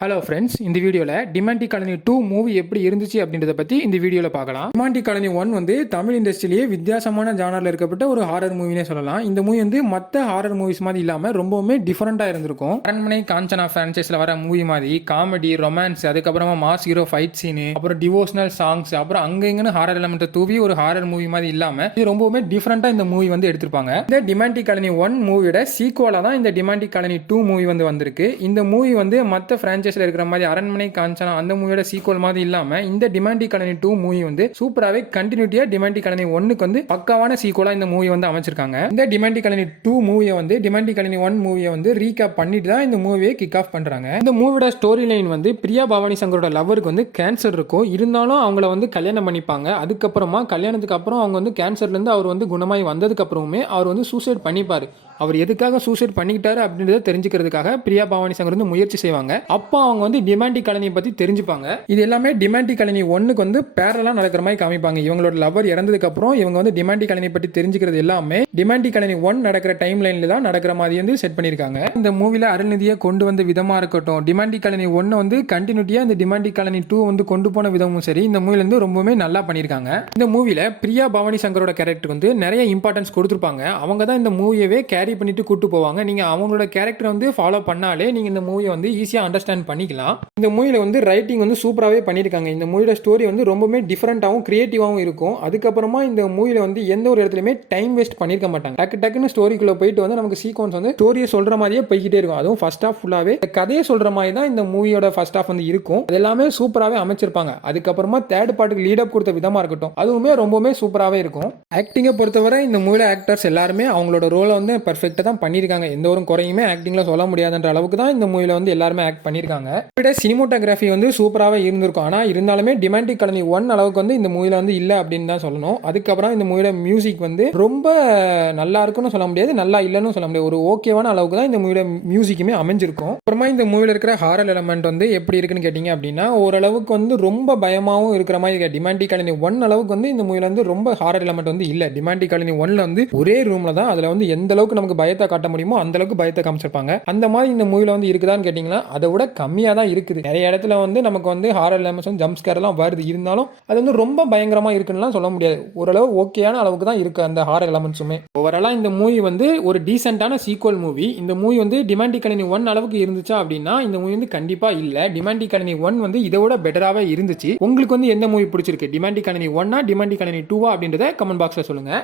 Hello friends, இந்த வீடியோவில் Demonte colony 2 movie எப்படி இருந்துச்சு அப்படின்றத பற்றி இந்த வீடியோவில் பார்க்கலாம். டிமாண்டி காலனி 1 வந்து தமிழ் இண்டஸ்ட்ரியிலேயே வித்தியாசமான ஜானரில் இருக்கப்பட்ட ஒரு ஹாரர் மூவினே சொல்லலாம். இந்த மூவி வந்து மற்ற ஹாரர் மூவிஸ் மாதிரி இல்லாமல் ரொம்பவுமே டிஃப்ரெண்ட்டாக இருந்திருக்கும். அரண்மனை காஞ்சனா ஃப்ரான்ச்சைஸில் வர மூவி மாதிரி காமெடி, ரொமான்ஸ், அதுக்கப்புறமா மாஸ் ஹீரோ ஃபைட் சீனு, அப்புறம் டிவோஷனல் சாங்ஸ், அப்புறம் அங்கே இங்கன்னு ஹாரர் எலமெண்ட்டை தூவி ஒரு ஹாரர் மூவி மாதிரி இல்லாமல் இது ரொம்பவுமே டிஃப்ரெண்ட்டாக இந்த மூவி வந்து எடுத்திருப்பாங்க. இந்த டிமாண்டி காலனி 1 மூவியோட சீக்குவலாக தான் இந்த டிமாண்டி காலனி 2 மூவி வந்து வந்திருக்கு. இந்த மூவி வந்து மற்ற ஃப்ரான்ச்சைஸ் இருக்கிற மாதிரி அரண்மனை காஞ்சனா அந்த மூவியோட சீக்வல் மாதிரி இல்லாம இந்த டிமாண்டி காலனி 2 மூவி வந்து சூப்பராகவே கண்டினியூட்டியா டிமாண்டி காலனி 1க்கு வந்து பக்காவான சீக்வலா இந்த மூவி வந்து அமைச்சிருக்காங்க. இந்த டிமாண்டி காலனி 2 மூவியை வந்து டிமாண்டி காலனி 1 மூவியை வந்து ரீகேப் பண்ணிட்டு தான் இந்த மூவியை கிக் ஆஃப் பண்றாங்க. இந்த மூவியோட ஸ்டோரி லைன் வந்து பிரியா பவானி சங்கரோட லவருக்கு வந்து கேன்சர் இருக்கும், இருந்தாலும் அவங்கள வந்து கல்யாணம் பண்ணிப்பாங்க. அதுக்கப்புறமா கல்யாணத்துக்கு அப்புறம் அவங்க வந்து கேன்சர்ல இருந்து அவர் வந்து குணமாய் வந்ததுக்கு அப்புறமே அவர் வந்து சூசைட் பண்ணிப்பாரு. அவர் எதுக்காக சூசைட் பண்ணிக்கிட்டாரு அப்படின்றத தெரிஞ்சுக்கிறதுக்காக பிரியா பவானி சங்கர் வந்து முயற்சி செய்வாங்க. அப்போ அவங்க வந்து டிமாண்டி காலனி பத்தி தெரிஞ்சுப்பாங்க. இது எல்லாமே டிமாண்டி காலனி 1க்கு வந்து பேரலா நடக்கிற மாதிரி காமிப்பாங்க. இவங்களோட லவர் இறந்ததுக்கு அப்புறம் இவங்க வந்து டிமாண்டி காலனி பத்தி தெரிஞ்சுக்கிறது எல்லாமே டிமாண்டி காலனி 1 நடக்கிற டைம் லைன்ல தான் நடக்கிற மாதிரி வந்து செட் பண்ணிருக்காங்க. இந்த மூவில அருள்நிதியை கொண்டு வந்த விதமா இருக்கட்டும், டிமாண்டி காலனி 1 வந்து கண்டினியூட்டியா இந்த டிமாண்டி காலனி 2 வந்து கொண்டு போன விதமும் சரி, இந்த மூவில இருந்து ரொம்பவே நல்லா பண்ணிருக்காங்க. இந்த மூவில பிரியா பவானி சங்கரோட கேரக்டர் வந்து நிறைய இம்பார்ட்டன்ஸ் கொடுத்திருப்பாங்க. அவங்க தான் இந்த மூவியவே கேரி பண்ணிட்டு கூட்டு போவாங்க. நீங்க அவங்களோட கேரக்டர் வந்து ஃபாலோ பண்ணாலே நீங்க இந்த மூவியை வந்து ஈஸியா அண்டர்ஸ்டாண்ட் பண்ணிக்கலாம். இந்த மூவில வந்து ரைட்டிங் வந்து சூப்பராகவே பண்ணியிருக்காங்க. இந்த மூவியோட ஸ்டோரி வந்து ரொம்பவே டிஃப்ரெண்ட்டாகவும் கிரியேட்டிவாகவும் இருக்கும். அதுக்கப்புறமா இந்த மூவில வந்து எந்த ஒரு இடத்துலையுமே டைம் வேஸ்ட் பண்ணியிருக்க மாட்டாங்க. டக்குன்னு ஸ்டோரிக்குள்ள போயிட்டு வந்து நமக்கு சீக்வன்ஸ் வந்து ஸ்டோரியை சொல்ற மாதிரியே போய்கிட்டே இருக்கும். அதுவும் ஃபர்ஸ்ட் ஹாஃப் ஃபுல்லாவே கதையை சொல்ற மாதிரி தான் இந்த மூவியோட ஃபர்ஸ்ட் ஹாஃப் வந்து இருக்கும். அது எல்லாமே சூப்பராகவே அமைச்சிருப்பாங்க. அதுக்கப்புறமா தேர்ட் பார்ட்டுக்கு லீடப் கொடுத்த விதமா இருக்கட்டும், அதுவுமே ரொம்பவே சூப்பராகவே இருக்கும். ஆக்டிங்கை பொறுத்தவரை இந்த மூவில ஆக்டர்ஸ் எல்லாருமே அவங்களோட ரோலை வந்து பெர்ஃபெக்ட்டா தான் பண்ணியிருக்காங்க. எந்த ஒரு குறையுமே ஆக்டிங்ல சொல்ல முடியாதுன்ற அளவுக்கு தான் இந்த மூவில வந்து எல்லாருமே ஆக்ட் பண்ணியிருக்காங்க. சினிமோட்டோகிராஃபி வந்து சூப்பராகவே இருந்திருக்கும். ஆனால் இருந்தாலுமே டிமாண்டி காலனி 1 அளவுக்கு வந்து இந்த மூவில வந்து இல்லை அப்படின்னு தான் சொல்லணும். அதுக்கப்புறம் இந்த மூவில மியூசிக் வந்து ரொம்ப நல்லா இருக்குன்னு சொல்ல முடியாது, நல்லா இல்லைன்னு சொல்ல முடியாது. ஒரு ஓகேவான அளவுக்கு தான் இந்த மூவில மியூசிக்குமே அமைஞ்சிருக்கும். அப்புறமா இந்த மூவில இருக்கிற ஹாரர் எலமெண்ட் வந்து எப்படி இருக்குன்னு கேட்டீங்க அப்படின்னா, ஓரளவுக்கு வந்து ரொம்ப பயமாகவும் இருக்கிற மாதிரி இருக்கு. டிமாண்டி காலனி 1 அளவுக்கு வந்து இந்த மூவில வந்து ரொம்ப ஹாரர் எலமெண்ட் வந்து இல்லை. டிமாண்டி காலனி 1ல வந்து ஒரே ரூம்ல தான் அதுல வந்து எந்த அளவுக்கு நமக்கு பயத்தை காட்ட முடியுமோ அந்த அளவுக்கு பயத்தை காமிச்சிருப்பாங்க. அந்த மாதிரி இந்த மூவில வந்து இருக்குதான்னு கேட்டீங்கன்னா அதை விட கம்மியா தான் இருக்குது. நிறைய இடத்துல வந்து நமக்கு வந்து ஹாரர் எலமெண்ட்ஸ் ஜம்ப் ஸ்கேர் எல்லாம் வருது, இருந்தாலும் அது வந்து ரொம்ப பயங்கரமா இருக்குன்னு சொல்ல முடியாது. ஓரளவு ஓகேயான அளவுக்கு தான் இருக்கு அந்த ஹாரர் எலமெண்ட்ஸுமே. ஓவராலா இந்த மூவி வந்து ஒரு டீசென்டான சீக்வல் மூவி. இந்த மூவி வந்து டிமாண்டி காலனி 1 அளவுக்கு இருந்துச்சா அப்படின்னா இந்த மூவி வந்து கண்டிப்பா இல்ல. டிமாண்டி காலனி 1 வந்து இதை விட பெட்டராவே இருந்துச்சு. உங்களுக்கு வந்து எந்த மூவி பிடிச்சிருக்கு? டிமாண்டி காலனி 1 டிமாண்டி காலனி 2 அப்படின்றத கமெண்ட் பாக்ஸ்ல சொல்லுங்க.